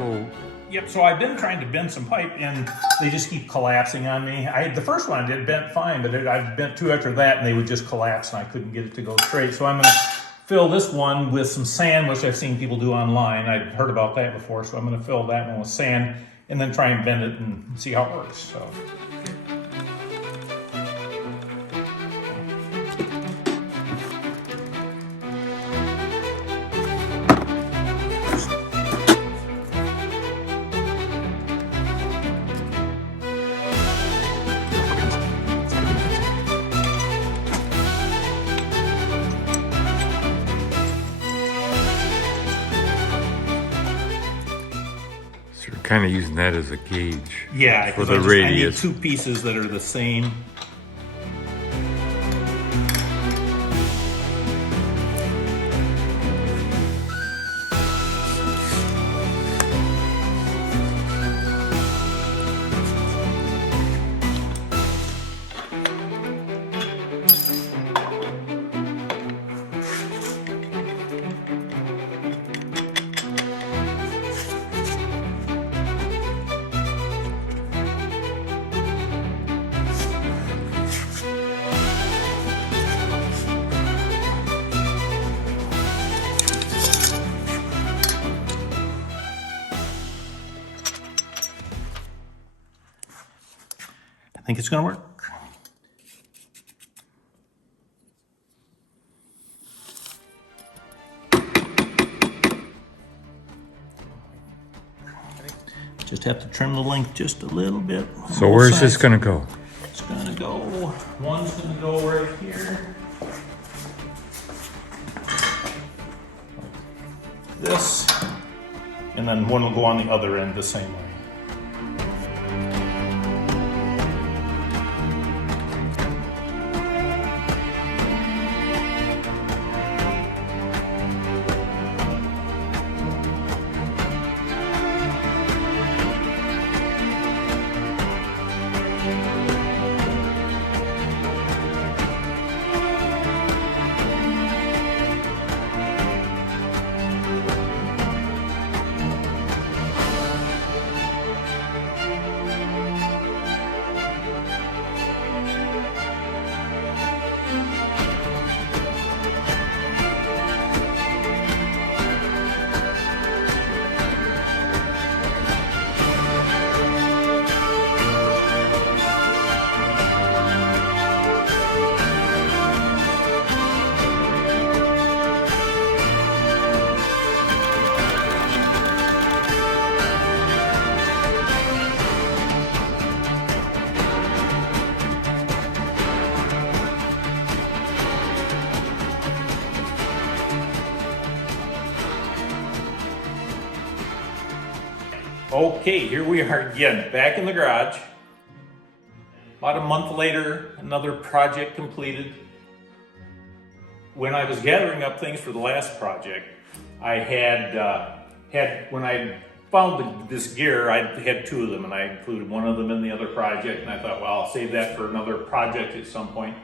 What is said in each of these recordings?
Oh. Yep, so I've been trying to bend some pipe and they just keep collapsing on me. The first one I did bent fine, but I've bent two after that and they would just collapse and I couldn't get it to go straight. So I'm gonna fill this one with some sand, which I've seen people do online. I've heard about that before, so I'm gonna fill that one with sand and then try and bend it and see how it works. So. So you're kind of using that as a gauge. Yeah, for the radius. I need two pieces that are the same. I think it's going to work. Just have to trim the length just a little bit. So where's this going to go? It's going to go, one's going to go right here. This, and then one will go on the other end the same way. Okay, here we are again, back in the garage. About a month later, another project completed. When I was gathering up things for the last project, I when I found this gear, I had two of them, and I included one of them in the other project, and I thought, well, I'll save that for another project at some point.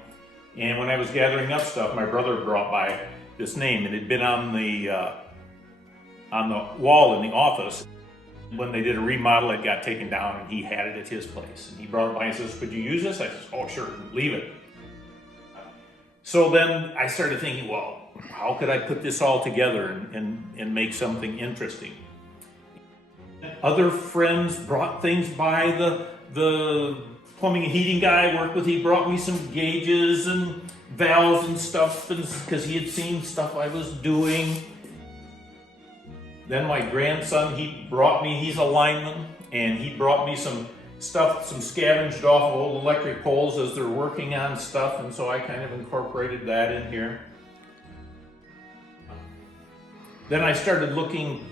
And when I was gathering up stuff, my brother brought by this name. It had been on the wall in the office. When they did a remodel, it got taken down and he had it at his place. And he brought it by and says, could you use this? I said, oh, sure, leave it. So then I started thinking, well, how could I put this all together and make something interesting? Other friends brought things by. The plumbing and heating guy I worked with, he brought me some gauges and valves and stuff because he had seen stuff I was doing. Then my grandson, he's a lineman, and he brought me some stuff, some scavenged off of old electric poles as they're working on stuff, and so I kind of incorporated that in here. Then I started looking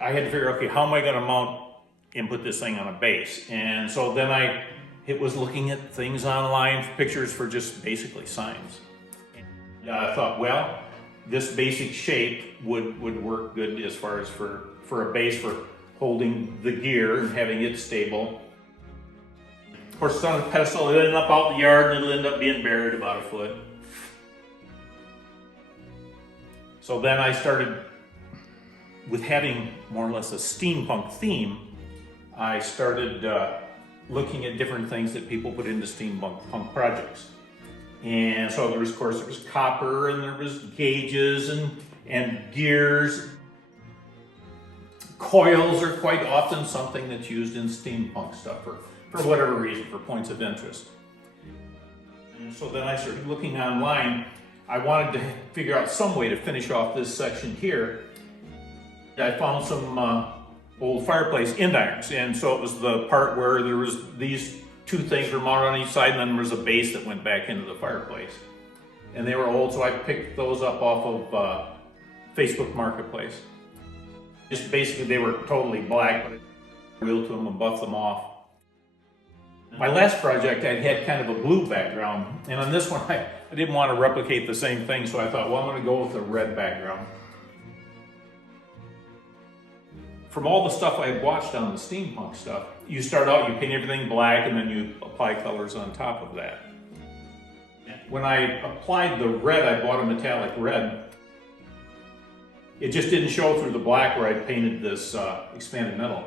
I had to figure, okay, how am I gonna mount and put this thing on a base? And so then it was looking at things online, pictures for just basically signs. And I thought, well, this basic shape would work good as far as for a base for holding the gear and having it stable. Of course, it's on a pedestal, it'll end up out in the yard and it'll end up being buried about a foot. So then I started with having more or less a steampunk theme, I started looking at different things that people put into steampunk projects. And so there was, of course, there was copper, and there was gauges and gears. Coils are quite often something that's used in steampunk stuff for whatever reason, for points of interest. And so then I started looking online. I wanted to figure out some way to finish off this section here. I found some old fireplace end irons, and so it was the part where there was these two things were mounted on each side, and then there was a base that went back into the fireplace. And they were old, so I picked those up off of Facebook Marketplace. Just basically, they were totally black, but I wheeled to them and buffed them off. My last project, I had kind of a blue background, and on this one, I didn't want to replicate the same thing, so I thought, well, I'm going to go with a red background. From all the stuff I had watched on the steampunk stuff, you start out, you paint everything black, and then you apply colors on top of that. When I applied the red, I bought a metallic red. It just didn't show through the black where I painted this expanded metal.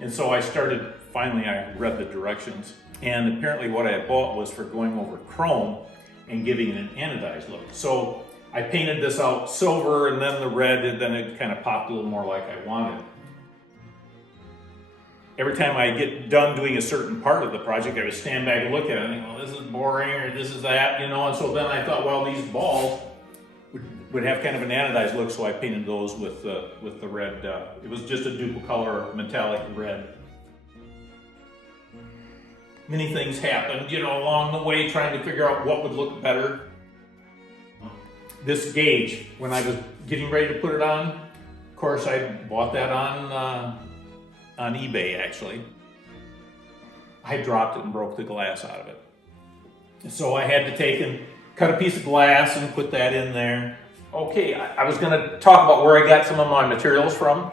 And so I started, finally I read the directions, and apparently what I had bought was for going over chrome and giving it an anodized look. So I painted this out silver and then the red, and then it kind of popped a little more like I wanted. Every time I get done doing a certain part of the project, I would stand back and look at it and think, well, this is boring, or this is that, and so then I thought, well, these balls would have kind of an anodized look, so I painted those with the red. It was just a duple-color metallic red. Many things happened, along the way, trying to figure out what would look better. This gauge, when I was getting ready to put it on, of course, I bought that on eBay, actually. I dropped it and broke the glass out of it. So I had to take and cut a piece of glass and put that in there. Okay, I was going to talk about where I got some of my materials from.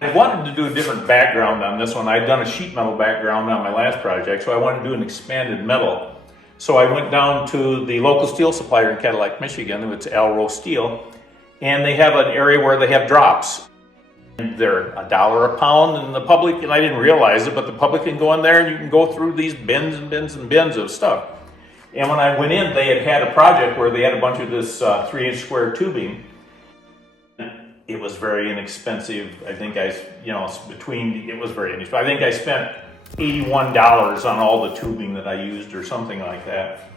I wanted to do a different background on this one. I'd done a sheet metal background on my last project, so I wanted to do an expanded metal. So I went down to the local steel supplier in Cadillac, Michigan. It's Alro Steel, and they have an area where they have drops. They're $1 a pound, and the public, and I didn't realize it, but the public can go in there and you can go through these bins and bins and bins of stuff. And when I went in, they had a project where they had a bunch of this 3-inch square tubing. It was very inexpensive. I think it was very inexpensive. I think I spent $81 on all the tubing that I used or something like that.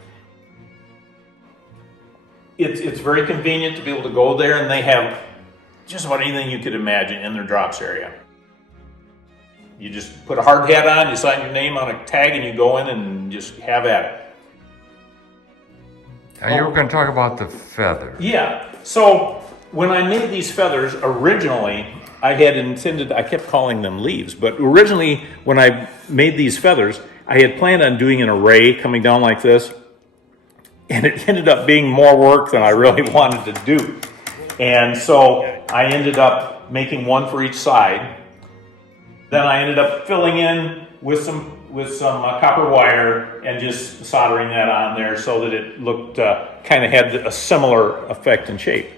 It's very convenient to be able to go there, and they have just about anything you could imagine in their drops area. You just put a hard hat on, you sign your name on a tag, and you go in and just have at it. Now you were going to talk about the feather. Yeah, so when I made these feathers, originally I had intended, I kept calling them leaves, but originally when I made these feathers, I had planned on doing an array coming down like this, and it ended up being more work than I really wanted to do. And so I ended up making one for each side. Then I ended up filling in with some copper wire and just soldering that on there so that it looked kind of had a similar effect and shape.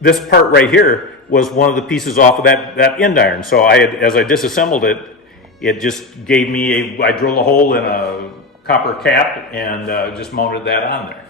This part right here was one of the pieces off of that end iron. So as I disassembled it, it just gave me I drilled a hole in a copper cap and just mounted that on there.